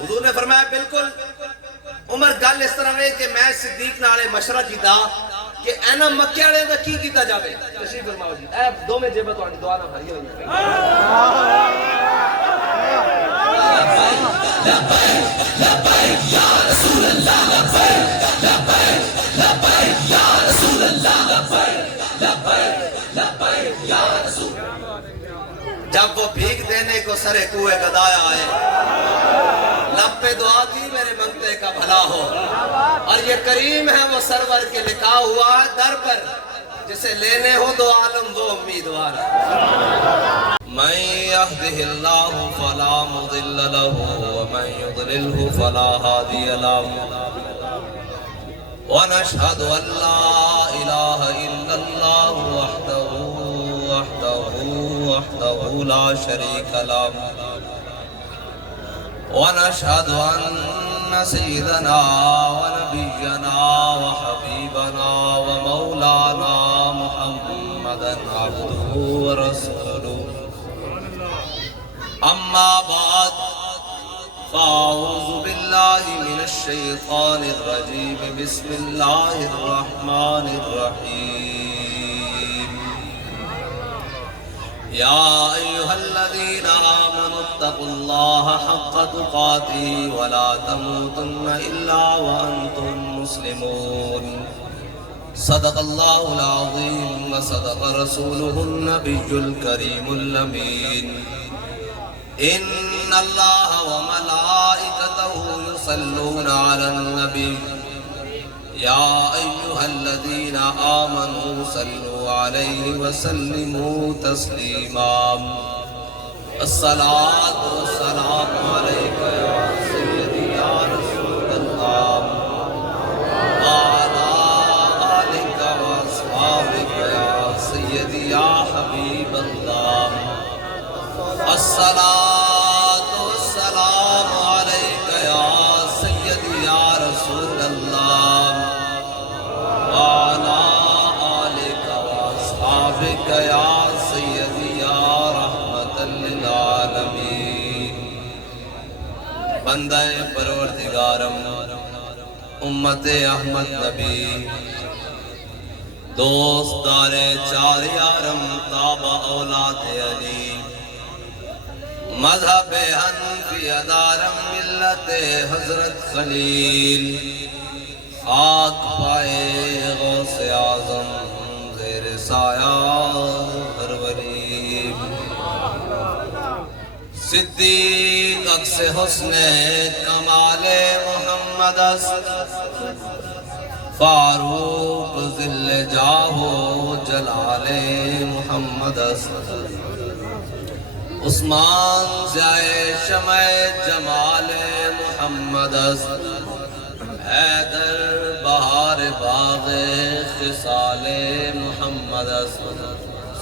حضور نے فرمایا بالکل عمر گل اس طرح ہے کہ میں صدیق نالے مشورہ کیتا کہ اینا مکے والے دا کی کیتا جاوے. تشریف فرماؤ جی. اے دو میں جیبہ تہاڈی دعا نال بھری ہوئی ہیں. لبیک لبیک یا رسول اللہ لبیک لبیک لبیک یا رسول اللہ لبیک لبیک لبیک یا رسول. جب وہ بھیک دینے کو سرے کوئے گدایا آئے, لب پہ دعا کی میرے منگتے کا بھلا ہو. اور یہ کریم ہے وہ سرور کے لکھا ہوا ہے در پر, جسے لینے ہو دو عالم وہ امیدوار. من يهده الله فلا مضل له ومن يضلله فلا هادي له ونشهد ان لا اله الا الله وحده لا شريك له ونشهد ان سيدنا ونبينا وحبيبنا ومولانا محمدا عبده ورسوله. اما بعد فاعوذ بالله من الشيطان الرجيم بسم الله الرحمن الرحيم. يا ايها الذين امنوا اتقوا الله حق تقاته ولا تموتن الا وانتم مسلمون. صدق الله العظيم وصدق رسوله النبي الكريم الامين. ان الله وملائكته يصلون على النبي يا ايها الذين امنوا صلوا عليه وسلموا تسليما. الصلاة والسلام عليك يا سيدي يا رسول الله وعلى آلك واصحابك يا سيدي يا حبيب الله. الصلاة والسلام عليك يا سيدي يا رسول الله وعلى آلك واصحابك يا سيدي يا رحمة للعالمين. بندہ پروردگارم امت احمد نبی دوست دار چار یارم تابع اولاد علی مذہب حنفی دارم ملت حضرت خلیل خاک پائے غوث اعظم زیر سایہ ہر ولی. صدیق عکس حسن کمال محمد فاروق ذل جاہو جلال محمد عثمان ضیائے شمع جمال محمد حیدر بہار باغ خصال محمد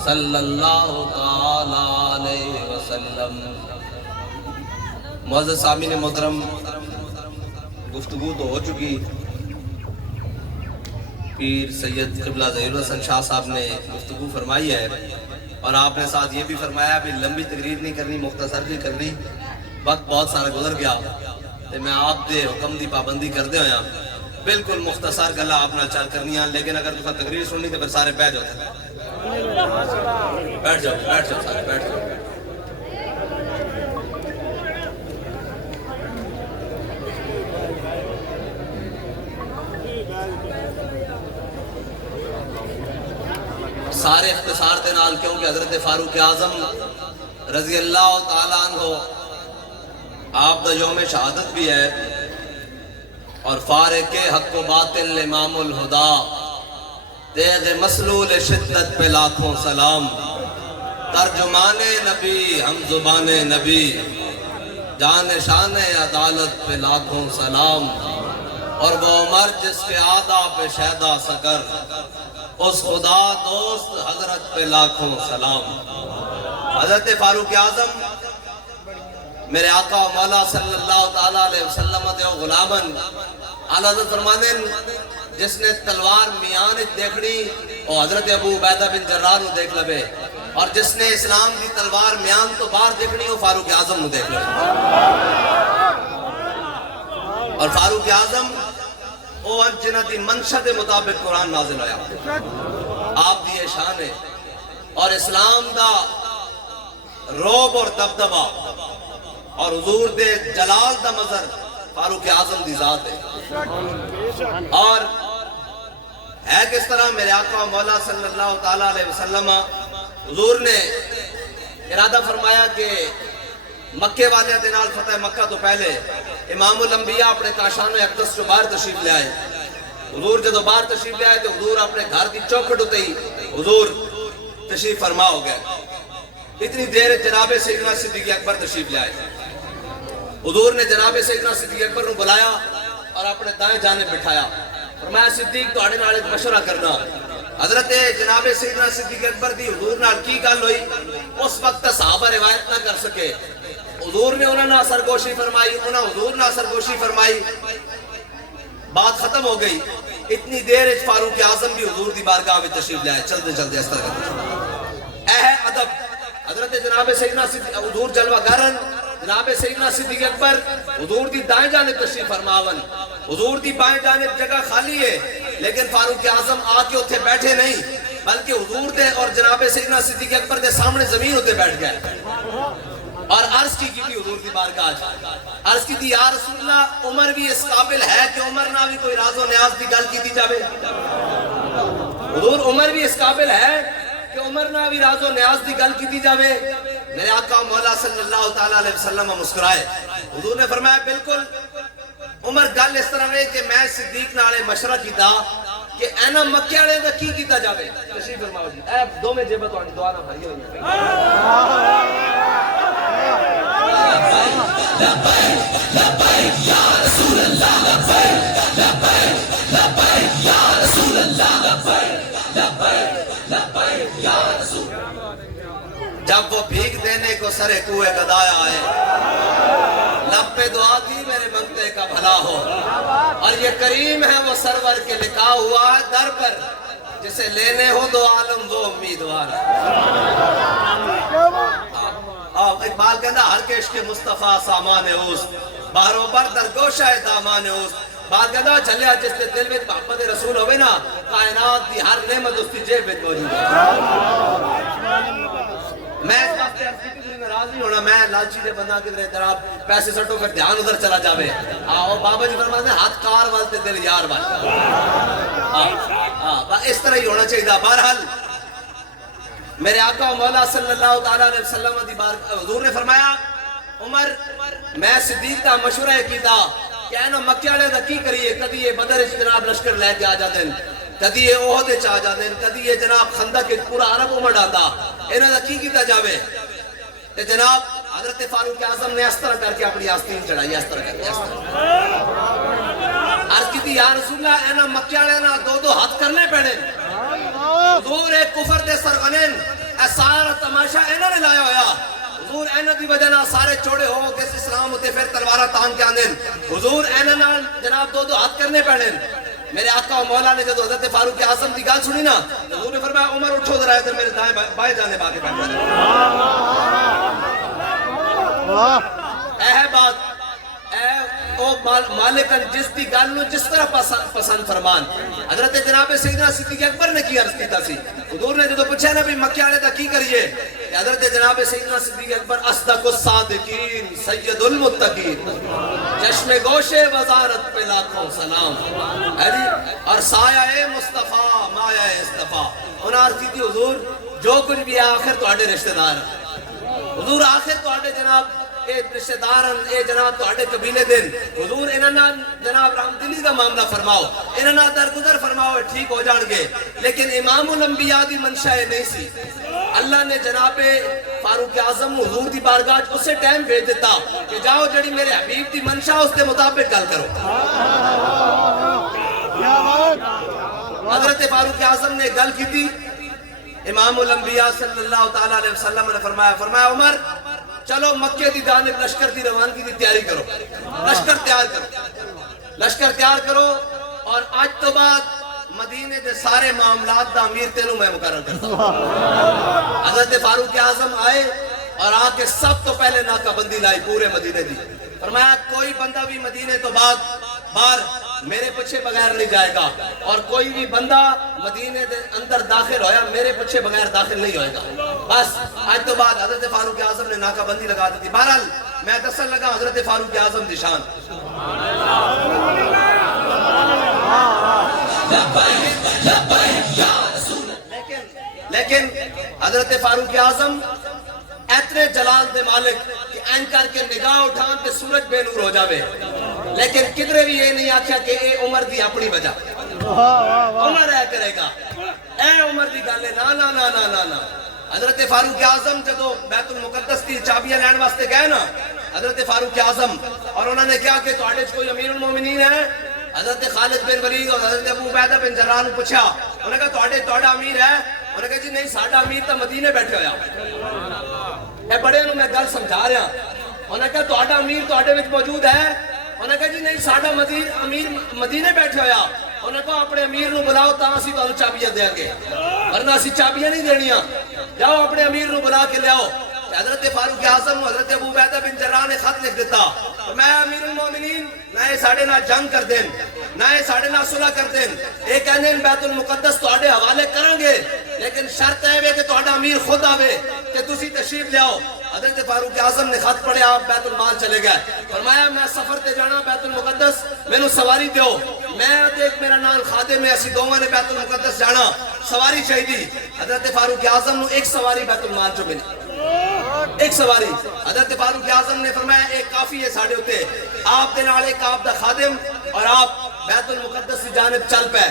صلی اللہ تعالی علیہ وسلم. معزز سامعین محترم, گفتگو تو ہو چکی. پیر سید قبلہ ظہیر الحسن شاہ صاحب نے گفتگو فرمائی ہے اور آپ نے ساتھ یہ بھی فرمایا بھی لمبی تقریر نہیں کرنی, مختصر بھی کرنی. وقت بہت سارا گزر گیا تے میں آپ دے حکم دی پابندی کر دے ہویا بالکل مختصر گلا آپ نال چل کرنی ہیں. لیکن اگر تساں تقریر سننی تے پھر سارے بیٹھ جاؤ, بیٹھ جاؤ سارے بیٹھ جاؤ. سارے اختصار دے نال کیونکہ حضرت فاروق اعظم رضی اللہ تعالیٰ عنہ آپ دا یوم شہادت بھی ہے اور فارق حق و باطل امام الہدا تیغ مسلول شدت پہ لاکھوں سلام. ترجمان نبی ہم زبان نبی جان شان عدالت پہ لاکھوں سلام. اور وہ عمر جس کے آدھا پہ شہدہ سکر اس خدا دوست حضرت پہ لاکھوں سلام. حضرت فاروق اعظم میرے آقا و مولا صلی اللہ تعالیٰ علیہ وسلم دے غلامن اعلیٰ حضرت فرمانن جس نے تلوار میان دیکھنی اور حضرت ابو عبیدہ بن جراح نو دیکھ لبے, اور جس نے اسلام کی تلوار میان تو باہر دیکھنی وہ فاروق اعظم نو دیکھ لبے. اور فاروق اعظم وہ جنہ دی منشا دے مطابق قرآن نازل ہویا آپ دی شان ہے اور اسلام دا روب اور دبدبا اور حضور دے جلال دا مظہر فاروق اعظم دی ذات ہے اور ہے کس طرح میرے آقا مولا صلی اللہ تعالیٰ علیہ وسلم حضور نے ارادہ فرمایا کہ مکے والے دنال فتح مکہ تو پہلے امام الانبیاء اپنے کاشان و اقدس جو باہر تشریف لے آئے حضور جدو باہر تشریف لے آئے تو حضور اپنے گھر کی چوکھٹ ہوتے ہی حضور تشریف فرما ہو گئے اتنی دیر جناب سیدنا صدیق اکبر تشریف لے آئے حضور نے جناب سیدنا صدیق اکبر کو بلایا اور اپنے دائیں جانب بٹھایا فرمایا صدیق تو آڑے نالے مشورہ کرنا حضرت جناب سیدنا صدیق اکبر دی حضور نال کی گل ہوئی اس وقت صحابہ روایت نہ کر سکے حضور نے انہوں نے سرگوشی فرمائی حضور نے سرگوشی فرمائی بات ختم ہو گئی اتنی دیر فاروق اعظم بھی حضور دی بارگاہ میں تشریف لے آئے چلتے چلتے اس طرح اے ادب حضرت جناب سیدنا حضور جلوہ گرن جناب سیدنا صدیق اکبر حضور دی دائیں جانب تشریف فرماون حضور دی بائیں جانب جگہ خالی ہے لیکن فاروق اعظم آ کے اتھے بیٹھے نہیں بلکہ حضور دے اور جناب سیدنا صدیق اکبر دے سامنے زمین ہوتے بیٹھ گئے اور عرض کی حضور دی بارگاہ عرض کی تھی یا رسول اللہ عمر بھی اس قابل ہے کہ عمر نہ بھی کوئی راز و نیاز دی گل کی دی جاوے حضور عمر بھی اس قابل ہے کہ عمر نہ بھی راز و نیاز دی گل کی دی جاوے میرے آقا مولا صلی اللہ تعالیٰ علیہ وسلم مسکرائے حضور نے فرمایا بالکل عمر گل اس طرح ہے کہ میں صدیق نالے مشورہ کیتا کہ اینا مکہ والے دا کی کیتا جاوے تشریف فرماؤ جی اے دو میں جیبہ تو دعا نہ بھائی ہوئی لبیک لبیک یا رسول اللہ لبیک لبیک لبیک یا رسول اللہ لبیک لبیک لبیک یا رسول جب وہ بھیگ دینے کو سرے کوئے گدایا آئے لب پہ دعا دی میرے منگتے کا بھلا ہو اور یہ کریم ہے وہ سرور کے لکھا ہوا در پر جسے لینے ہو دو عالم وہ امیدوار اقبال کہنا ہر کے عشق مصطفیٰ سامان اوس بارو بر در گوشہ دامان اوس بات کہنا چلیا جس نے دل میں محمد رسول ہوئے نا کائنات دی ہر نعمت اس کی جیب میں موجود ہے میں اس وقت ناراض نہیں ہونا میں لالچی دے بندہ کی طرح پیسے سٹو پھر دھیان ادھر چلا جاوے اور بابا جی فرماتے ہیں ہاتھ کار والتے دل یار والتے اس طرح ہی ہونا چاہیے بہرحال میرے آقا و مولا صلی اللہ تعالیٰ علیہ وسلم دی حضور نے فرمایا عمر میں صدیق کا مشورہ کیتا کہ اینا مکہ والے دا کی کریے کدی یہ بدر جناب لشکر لے کے آ جاتے ہیں کدی یہ عہدے چاہ جاتے ہیں کدی یہ جناب خندق کے پورا عرب امڑ آتا انہوں نے کی کیتا جاوے کہ جناب حضرت فاروق اعظم نے اس طرح کر کے اپنی آستین چڑھائی اس طرح کر کے اس طرح عرض کی تھی یا رسول اللہ اینا مکہ والے نا دو دو ہاتھ کرنے پڑے حضور ایک کفر دے سرغنین اے سارا تماشا اینا نے لایا ہویا حضور اینا دی وجہ نہ سارے چوڑے ہو کس اسلام ہوتے پھر تلوارہ تان کے آندین حضور اینا نہ جناب دو دو ہاتھ کرنے پڑے میرے آقا و مولا نے جب حضرت فاروق اعظم دی گال سنی نا حضور نے فرمایا عمر اٹھو ذرا ادھر میرے دائیں بائیں جانے باقی بیٹھ اے بات اے او مالکن جس دی گال نو جس طرح پسند فرمان حضرت جناب سیدنا صدیق اکبر نے کی عرض کیتا سی حضور نے جب پوچھا نا بھی مکہ والے دا کی کریے حضرت جناب سیدنا صدیق اکبر اصدق الصادقین سید المتقین چشم گوش وزارت پہ لاکھوں سلام اور سایہ مصطفیٰ مایہ اصطفیٰ انہاں عرض کی تھی حضور جو کچھ بھی آخر تو آڑے رشتہ دار حضور آخر تو آڑے جناب اے رشتہ دارن اے جناب تو آڑے قبیلے دن حضور انہاں جناب رحمدلی کا معاملہ فرماؤ انہاں درگزر فرماؤ ٹھیک ہو جان گے لیکن امام الانبیاء دی منشاء نہیں سی اللہ نے جناب فاروق اعظم حضور دی بارگاہ اسے ٹائم بھیج دیتا کہ جاؤ جڑی میرے حبیب دی منشاء اس کے مطابق گل کرو حضرت فاروق اعظم نے گل کی تھی امام الانبیاء صلی اللہ تعالیٰ علیہ وسلم نے فرمایا عمر چلو مکہ دی جانب لشکر دی روانگی دی تیاری کرو لشکر تیار کرو اور آج تو بعد مدینے دے سارے معاملات دا امیر تینوں میں مقرر کرتا حضرت فاروق اعظم آئے اور آ کے سب تو پہلے ناکہ بندی لائی پورے مدینے دی فرمایا کوئی بندہ بھی مدینے تو بعد بار میرے پیچھے بغیر نہیں جائے گا اور کوئی بھی بندہ مدینے دے اندر داخل ہویا میرے پیچھے بغیر داخل نہیں ہوئے گا. بس آج تو بعد حضرت فاروق اعظم نے ناکہ بندی لگا دی تھی. بہرحال میں دسن لگا حضرت فاروق اعظم دی شان. لیکن حضرت فاروق اعظم اتنے جلال دے مالک کہ این کر کے نگاہ اٹھان تے سورج بے نور ہو جاوے. لیکن کدھرے بھی یہ نہیں آکھیا کہ اے عمر دی اپنی وجہ عمر ہے کرے گا اے عمر دی گالے نا نا نا نا نا نا. حضرت فاروق اعظم جدو بیت المقدس کی چابیاں لین واسطے گئے نا حضرت فاروق اعظم اور انہوں نے کیا کہ تواڈے وچ کوئی امیر المومنین ہے. حضرت خالد بن ولید اور حضرت ابو عبیدہ بن جراح نے پوچھا انہوں نے کہا تواڈا امیر ہے. انہوں نے کہا جی نہیں ساڈا امیر تو مدینے بیٹھے ہویا. اے بڑے نو میں گل سمجھا رہا. انہوں نے کہا تواڈا امیر تواڈے وچ موجود ہے. انہوں نے کہا جی نہیں ساڈا امیر مدینے بیٹھے ہویا. انہوں نے کہا اپنے امیر نو بلاؤ تاں اسی تانوں چابیاں دیں گے ورنہ اسی چابیاں نہیں دینیاں. جاؤ اپنے امیر نو بلا کے لیاؤ. حضرت فاروق اعظم حضرت ابو عبیدہ بن جراح نے خط لکھ دیتا میں امیر المومنین نہ یہ ساڑھے نہ جنگ کر دیں نہ یہ ساڑھے نہ صلح کر دیں. ایک کہنے بیت المقدس تو آڑے حوالے کریں گے لیکن شرط ہے کہ تو آڑا امیر خود آوے کہ تسی تشریف لے آؤ. حضرت فاروق اعظم نے خط پڑھے آپ بیت المال چلے گئے. فرمایا میں سفر تے جانا بیت المقدس میں نو سواری دیو. میں ایک میرا نام خادم ہے اسی دوواں نے بیت المقدس جانا سواری چاہیے. حضرت فاروق اعظم نو ایک سواری بیت المال چو ملی ایک سواری. حضرت فاروق اعظم نے فرمایا ایک کافی ہے ساڑھے ہوتے آپ دے نال ایک آپ دا خادم اور آپ بیت المقدس کی جانب چل پے.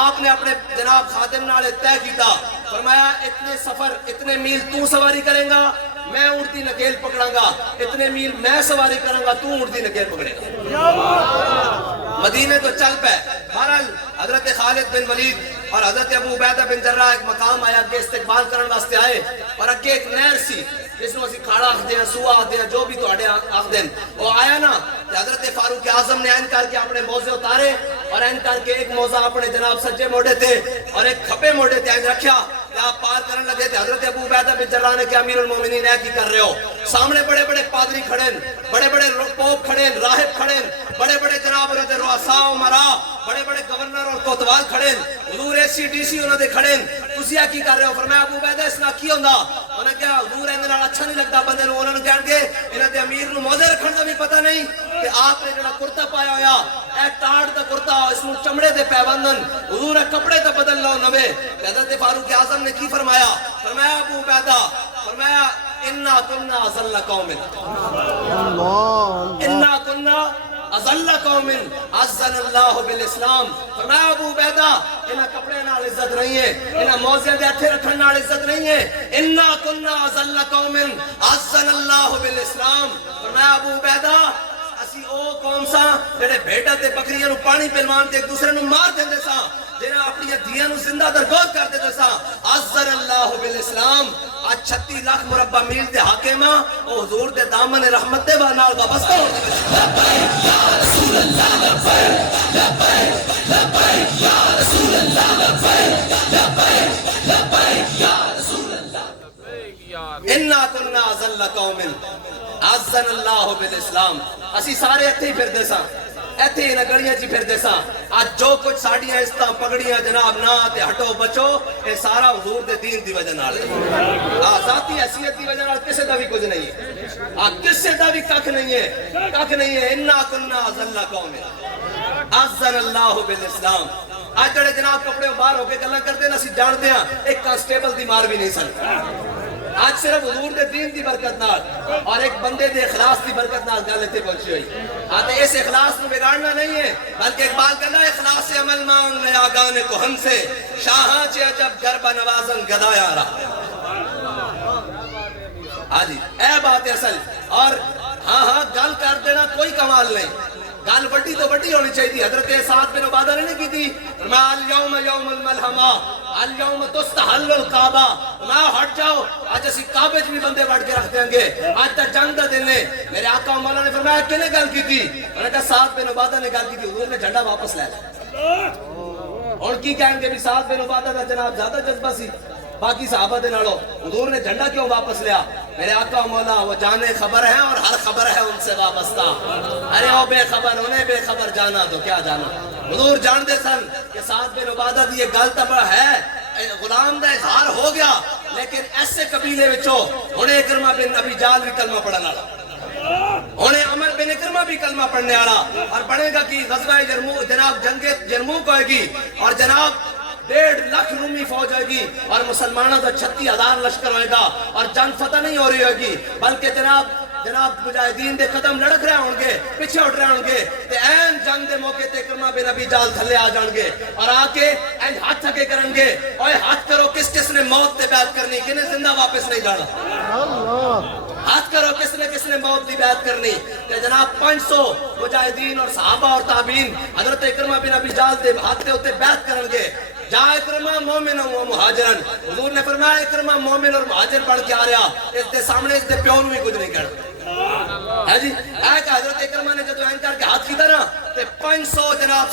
آپ نے اپنے جناب خادم نال طے کیتا. فرمایا اتنے سفر اتنے میل تو سواری کریں گا میں اونٹی نکیل پکڑاں گا. اتنے میل میں سواری کروں گا تو اونٹی نکیل پکڑے گا. مدینے تو چل پے. بہرحال حضرت خالد بن ولید اور حضرت ابو عبیدہ بن جراح ایک مقام آیا کہ استقبال کرنے واسطے آئے اور اگے ایک نہر سی جس نو اسی کھاڑا آکھ دیا سوا آکھ دیا جو بھی تو اڑے آکھ دیں. وہ آیا نا حضرت فاروق اعظم نے این کر کے اپنے موزے اتارے اور این کر کے ایک موزہ اپنے جناب سجے موڑے تھے اور ایک کھپے موڑے تھے این رکھیا کہ آپ پار کرنے لگے تھے. حضرت ابو عبیدہ بن جراح نے کہ امیر المومنین ہے کی کر رہے ہو. سامنے بڑے بڑے پادری کھڑے بڑے بڑے پوپ کھڑے راہب کھڑے بڑے بڑے جناب حضرت رؤساء عمراء بڑے بڑے گورنر اور کوتوال کھڑے حضور ایسی ڈی سی انہوں نے کھڑے تسی کی کر رہے ہو. فرمایا ابو عبیدہ اس نہ کی ہوندا. انہوں نے کہا حضور اندے نال اچھا نہیں لگتا بندے نو. انہوں نے کہن گے انہاں تے امیر نو موزے رکھن دا بھی پتہ نہیں کہ آپ نے جڑا کرتا پایا ہویا اے ٹاڑ دا کرتا اس نو چمڑے دے پیوندن حضور کپڑے تے بدل لو نوے. حضرت فاروق اعظم نے کی فرمایا فرمایا ابو عبیدہ فرمایا انا كنا اذل قوم انا كنا اذل قوم عزنا اللہ بالاسلام. فرمایا ابو عبیدہ انہاں کپڑے نال عزت نہیں ہے انہاں موزے دے ہتھے رکھن نال عزت نہیں ہے. انا كنا اذل قوم عزنا اللہ بالاسلام. فرمایا ابو عبیدہ اسی او قوم سا جڑے بھیڑاں تے بکریاں نو پانی پلوان تے ایک دوسرے نو مار دیندے سا جنہاں اپنی دھیاں نو زندہ درگور کر دیندے سا. عزر اللہ بالاسلام. آج 36 لاکھ مربع میل دے حاکم او حضور دے دامن رحمت دے نال وابستہ ہو گئے. لبیک یا رسول اللہ لبیک لبیک لبیک یا رسول اللہ لبیک لبیک لبیک یا رسول اللہ. انا كنا اذل قوم عزنا اللہ بالاسلام. اسی سارے ایتھے ہی پھردے ساں ایتھے ہی گلیاں چ پھردے ساں. آج جو کچھ ساڈیاں عزتاں پگڑیاں جناب نا تے ہٹو بچو اے سارا حضور دے دین دی وجہ نال ہے. ذاتی حیثیت دی وجہ نال کسے دا بھی کچھ نہیں ہے. کسے دا بھی ککھ نہیں ہے ککھ نہیں ہے. انا كنا اذل قوم عزنا اللہ بالاسلام. آج جڑے جناب کپڑے باہر ہو کے گلاں کردے نا اسی جاندے ہاں ایک کانسٹیبل دی مار بھی نہیں سن. آج صرف حضور دے دین دی برکت نال اور ایک بندے دے اخلاص دی برکت نال گل تے پہنچی ہوئی. آتے اس اخلاص نو بگاڑنا نہیں ہے بلکہ اقبال کہنا ہے اخلاص سے عمل مانگ لیا گانے کو ہم سے شاہاں چے عجب گربہ نوازن گدا یارا. ہاں جی اے بات اصل. اور ہاں گل کر دینا کوئی کمال نہیں. گل بڑی تو بڑی ہونی چاہیے. حضرت سعد بن عبادہ نے نہیں کی تھی فرمایا اليوم یوم الملحمہ اليوم تستحل الکعبہ. میں ہٹ جاؤ آج اسی کعبے بھی بندے بڑھ کے رکھ دیں گے آج تک جنگ دا دن ہے. میرے آقا مولا نے فرمایا کنے گل کی تھی. انہوں نے کہا سعد بن عبادہ نے گل کی تھی. حضور نے جھنڈا واپس لے لیا. اور کی کہیں گے بھی سعد بن عبادہ کا جناب زیادہ جذبہ سی باقی صحابہ دے نالو حضور نے جھنڈا کیوں واپس لیا؟ میرے آقا مولا وہ جانے خبر ہے اور ہر خبر ہے ان سے وابستہ. ارے او بے خبر انہیں بے خبر جانا تو کیا جانا. حضور جان دے سن کہ سعد بن عبادہ دی یہ گل تبا ہے غلام دا اظہار ہو گیا لیکن ایسے قبیلے وچوں انہیں اکرمہ بن ابی جہل بھی کلمہ پڑھن والا, انہیں عمر بن اکرمہ بھی کلمہ پڑھنے والا, اور پڑھے گا کہ غزوہ جرموک جناب جنگ جرموک ہوئے گی اور جناب 1.5 لاکھ رومی فوج ہوئے گی اور مسلمانوں کا 36,000 لشکر ہوئے گا اور جنگ فتح نہیں ہو رہی ہوگی بلکہ جناب مجاہدین دے قدم لڑک رہے ہوں گے, پیچھے اٹھ رہے ہوں گے تے این جنگ دے موقع تے اکرمہ بن ابی جہل تھلے آ جان گے اور آ کے این ہاتھ تھکے کرن گے, اوے ہاتھ کرو کس کس نے موت تے بیعت کرنی, کنے زندہ واپس نہیں جانا. ہاتھ کرو کس نے موت دی بیعت کرنی. تے جناب 500 مجاہدین اور صحابہ اور تابعین حضرت اکرمہ بن ابی جہل دے ہاتھ تے اوتے بیعت کرن گے. جا اکرمہ مومن و مہاجرن, حضور نے فرمایا اکرمہ مومن اور مہاجر بن کے آ رہا, اس دے سامنے اس دے پیون بھی کچھ نہیں کہنا ہے جی. اے کہ حضرت اکرمہ نے جدو این کر کے ہاتھ کیتا نا تے 500 جناب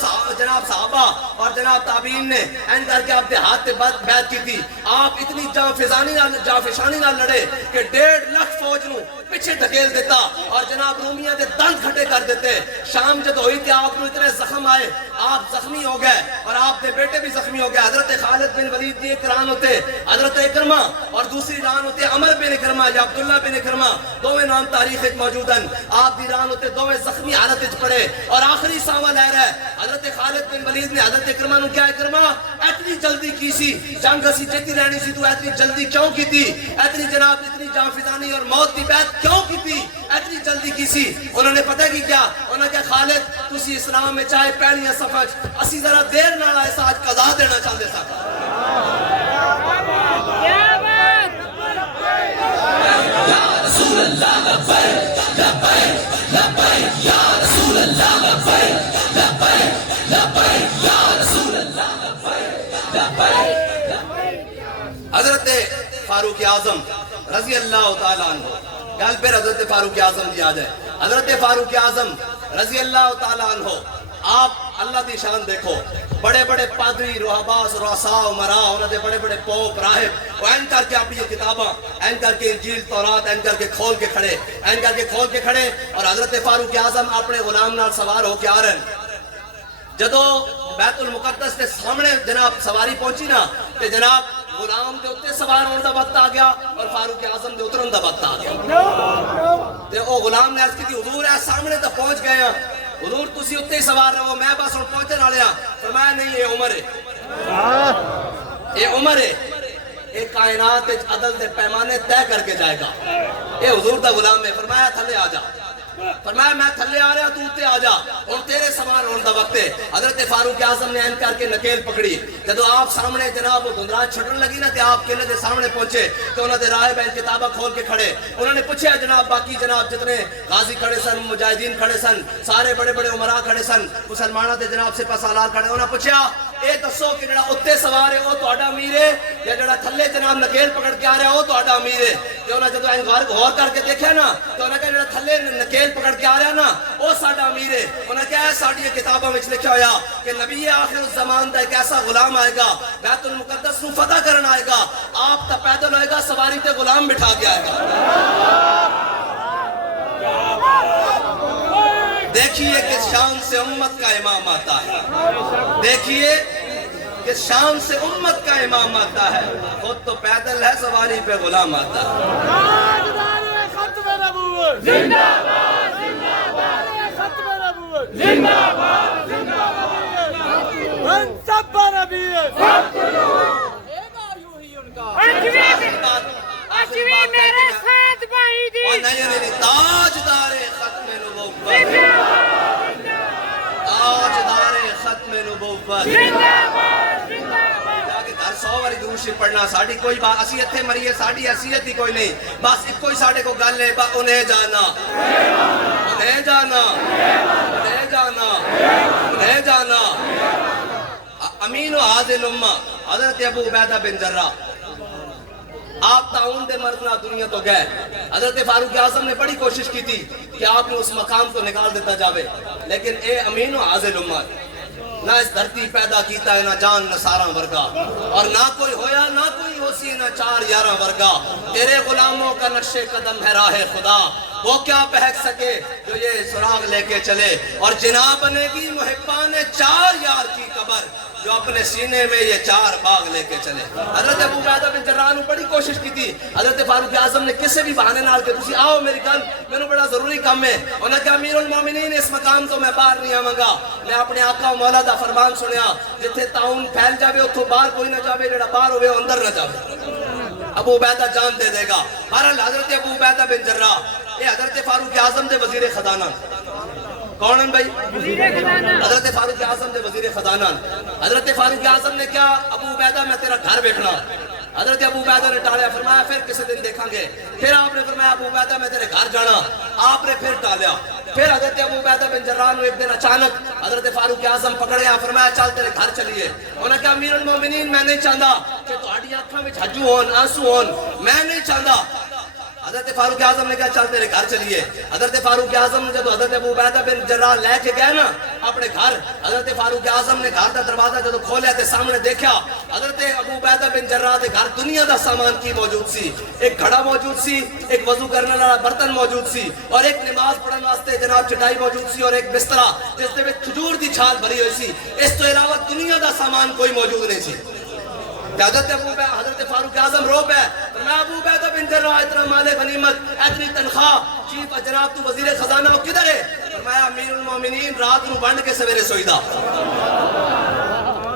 صحابہ اور جناب تابعین نے این کر کے آپ دے ہاتھ تے بیعت کی تھی. آپ اتنی جانفشانی نہ لڑے کہ 1.5 لاکھ فوج نو پیچھے دھکیل دیتا اور جناب رومیاں دے دند کھٹے کر دیتے. شام جد ہوئی تھی آپ نو اتنے زخم آئے, آپ زخمی ہو گئے اور آپ دے بیٹے بھی زخمی ہو گئے. حضرت خالد بن ولید دی ایک ران ہوتے حضرت اکرمہ اور دوسری ران ہوتے عمر بن اکرمہ یا عبداللہ بن اکرمہ, دوویں نام تاریخ ایک موجودن. آپ دی ران ہوتے دوویں زخمی حالت اچ پڑے اور آخری ساواں لے رہا ہے. حضرت خالد بن ولید نے حضرت اکرمہ نو کیا اکرمہ اتنی جلدی کی سی, جنگ اسی جیتی رہنی سی, تو اتنی جلدی کیوں کی تھی؟ اتنی جان فضانی اور موت دی بیعت کیوں کی تھی؟ اتنی جلدی کی سی. انہوں نے پتہ کی کیا, انہوں نے کہا خالد تسی اسلام میں چاہے پہلیاں صفحہ اسی ذرا دیر نال ایسا آج قضا دینا چاہتے سا. یا رسول اللہ لبیک لبیک لبیک یا رسول اللہ لبیک لبیک لبیک یا رسول اللہ لبیک لبیک. حضرت فاروق اعظم رضی اللہ تعالیٰ عنہ, گل پھر حضرت فاروق اعظم دی آ جائے. حضرت فاروق اعظم رضی اللہ تعالیٰ عنہ, آپ اللہ دی شان دیکھو, بڑے بڑے پادری رہباس رؤساء امراء انہاں دے بڑے بڑے پوپ راہب وہ این کر کے اپنی کتاباں این کر کے انجیل تورات این کر کے کھول کے کھڑے اور حضرت فاروق اعظم اپنے غلام نال سوار ہو کے آ رہے ہیں. جدو بیت المقدس کے سامنے جناب سواری پہنچی نا تے جناب غلام دے اتے سوار ہونے دا وقت آ گیا اور فاروق اعظم دے اترن دا وقت آ گیا. تے او غلام نے عرض کی تھی حضور اے سامنے تا پہنچ گئے ہیں, حضور تسی اتے ہی سوار رہو, میں بس ہن پہنچن والے ہاں. فرمایا نہیں یہ عمر ہے, یہ عمر ہے, یہ کائنات عدل دے پیمانے طے کر کے جائے گا. یہ حضور دا غلام ہے. فرمایا تھلے آ جا, فرمایا میں تھلے آ رہا تو اتے آ جا, اور تیرے سوار ہونے دا وقت ہے. حضرت فاروق اعظم نے این کر کے نکیل پکڑی. جدو آپ سامنے جناب دھندرات چھٹن لگی نا تے آپ قلعے دے سامنے پہنچے تو انہوں نے راہب این کتابہ کھول کے کھڑے. انہوں نے پوچھا جناب باقی جناب جتنے غازی کھڑے سن, مجاہدین کھڑے سن, سارے بڑے بڑے عمراء کھڑے سن, مسلمانوں دے جناب سپہ سالار کھڑے. انہوں نے پوچھا اے دسو کہ جڑا اتے سوار ہے وہ تہاڈا امیر ہے یا جڑا تھلے جناب نکیل پکڑ کے آ رہا ہے وہ تہاڈا امیر ہے؟ تے انہاں جدوں این غور کر کے دیکھا نا تو انہاں کہا جڑا تھلے نکیل پکڑ کے آ رہا ہے نا وہ ساڈا امیر ہے. انہاں کہا ساڈی کتاباں وچ لکھا ہویا کہ نبی آخر الزمان دا ایک ایسا غلام آئے گا بیت المقدس نو فتح کرن آئے گا, آپ تا پیدل ہوئے گا, سواری تے غلام بٹھا کے آئے گا. دیکھیے کس شان سے امت کا امام آتا ہے, دیکھیے کس شان سے امت کا امام آتا ہے, خود تو پیدل ہے سواری پہ غلام آتا ہے. ختم نبوت زندہ باد, زندہ باد, ختم نبوت زندہ باد, زندہ باد, من سب نبی اجوی میرے ساتھ بھائی دی تاجدار ختم نبوت, تاجدار ختم نبوت. جاکے گھر 100 واری درود شریف پڑھنا ساڑی کوئی بات, اسی اتھے مریے ساڑی حیثیت ہی کوئی نہیں, بس ایک کوئی ساڑے کو گل ہے, انہیں جانا, انہیں جانا, انہیں جانا, انہیں جانا. امین و حاضر امہ حضرت ابو عبیدہ بن جرہ, آپ تعاون دے مرضنا دنیا تو گئے. حضرت فاروق اعظم نے بڑی کوشش کی تھی کہ آپ نے اس مقام کو نکال دیتا جاوے, لیکن اے امین و حاضر امہ نہ اس دھرتی پیدا کیتا ہے نہ جان نثاراں ورگا، اور نہ کوئی ہویا نہ کوئی ہوسی نہ چار یاراں ورگا، تیرے غلاموں کا نقش قدم ہے راہ خدا، وہ کیا بہک سکے جو یہ سراغ لے کے چلے، اور جناب بنے گی محبان چار یار کی قبر جو اپنے سینے میں یہ چار باغ لے کے چلے۔ حضرت ابو عبیدہ بن جراح نے بڑی کوشش کی تھی، حضرت فاروق اعظم نے کسے بھی بہانے نال کہ تسی آؤ میری گل، میں نے بڑا ضروری کام ہے، انہوں نے کہا امیر المومنین اس مقام تو میں باہر نہیں آواں گا، میں اپنے آقا و مولا دا فرمان سنیا جتھے تعاون پھیل جاوے اتھوں باہر کوئی نہ جاوے، جڑا باہر ہوئے اندر نہ جاوے، ابو عبیدہ جان دے دے گا۔ بہرحال حضرت ابو عبیدہ بن جراح یہ حضرت فاروق اعظم دے وزیر خزانہ، کون ہیں بھائی؟ حضرت فاروق اعظم دے وزیر خزانہ۔ حضرت فاروق اعظم نے کیا ابو عبیدہ میں تیرا گھر بیٹھنا، حضرت ابو عبیدہ نے ٹالیا، فرمایا پھر کسی دن دیکھیں گے، پھر آپ نے فرمایا ابو عبیدہ میں تیرے گھر جانا، آپ نے پھر ٹالیا، پھر حضرت ابو عبیدہ بن جراح نے ایک دن اچانک حضرت فاروق اعظم پکڑ گیا، فرمایا چل تیرے گھر چلیے، انہوں نے کہا امیر المومنین میں نہیں چاہتا کہ تہاڈی آنکھاں وچ ہجو ہون آنسو ہون، میں نہیں چاہتا۔ حضرت فاروق اعظم نے کہا چل تیرے گھر چلیے۔ حضرت فاروق اعظم نے جب حضرت ابو عبیدہ بن جراح لے کے گئے نا اپنے گھر، حضرت فاروق اعظم نے گھر کا دروازہ جب کھولیا تے سامنے دیکھا حضرت ابو عبیدہ بن جراح دے گھر دنیا دا سامان کی موجود سی، ایک گھڑا موجود سی، ایک وضو کرنے والا برتن موجود سی، اور ایک نماز پڑھنے واسطے جناب چٹائی موجود سی، اور ایک بسترا جس دے وچ کھجور دی چھال بھری ہوئی سی، اس تو علاوہ دنیا دا سامان کوئی موجود نہیں سی۔ حضرت فاروق اعظم روب ہے، میں ابو عبیدہ بن جراح اتنا مال غنیمت، اتنی تنخواہ، چیف جناب تو وزیر خزانہ ہو کدھر ہے؟ فرمایا امیر المومنین رات نو بنڈ کے سویرے سوئیدا،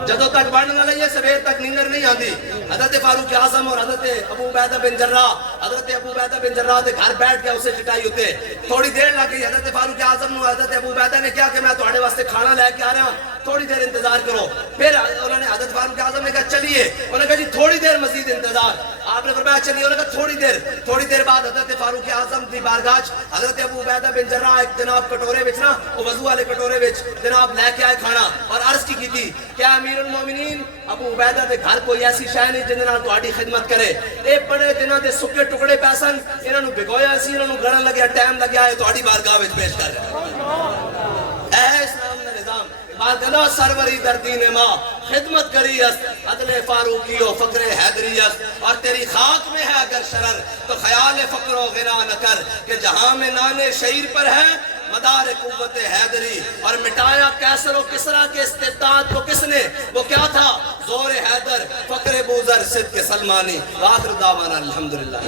جدو تک بنڈ نہ لئیے سویر تک نیندر نہیں آندی۔ حضرت فاروق اعظم اور حضرت ابو عبیدہ بن جراح، حضرت ابو عبیدہ بن جراح دے گھر بیٹھ گیا، اسے چٹائی ہوتے تھوڑی دیر لگ گئی۔ حضرت فاروق اعظم نو حضرت ابو عبیدہ نے کیا کہ میں تہاڈے واسطے کھانا لے کے آ رہا ہوں، تھوڑی دیر انتظار کرو۔ پھر انہوں نے حضرت فاروق اعظم نے کہا چلیے، انہوں نے کہا جی تھوڑی دیر مزید انتظار، آپ نے فرمایا چلیے، انہوں نے کہا تھوڑی دیر بعد حضرت فاروق اعظم دی بارگاہ حضرت ابو عبیدہ بن جراح ایک جناب کٹورے وچ نا وہ وضو والے کٹورے وچ جناب لے کے آئے کھانا، اور عرض کی تھی کیا امیر المومنین ابو عبیدہ دے گھر کوئی ایسی شے نہیں جن نال تہاڈی خدمت کرے، اے بڑے دناں دے سکے ٹکڑے پیسن، انہاں نوں بھگویا سی، انہاں نوں گڑن لگیا، ٹائم لگیا ہے، تہاڈی بارگاہ وچ پیش کر رہے اے اسلام دا نظام بادلہ سروری در دین ماں خدمت کری اس عدل فاروقی و فقر حیدری اس، اور تیری خاک میں ہے اگر شرر تو خیال فقر و غنا نہ کر، کہ جہاں میں نانے شعیر پر ہے مدار قوت حیدری، اور مٹایا کیسر و کسرا کے استبداد کو کس نے، وہ کیا تھا زور حیدر، فقر بوزر، صدق سلمانی۔ وآخر دعوانا الحمدللہ۔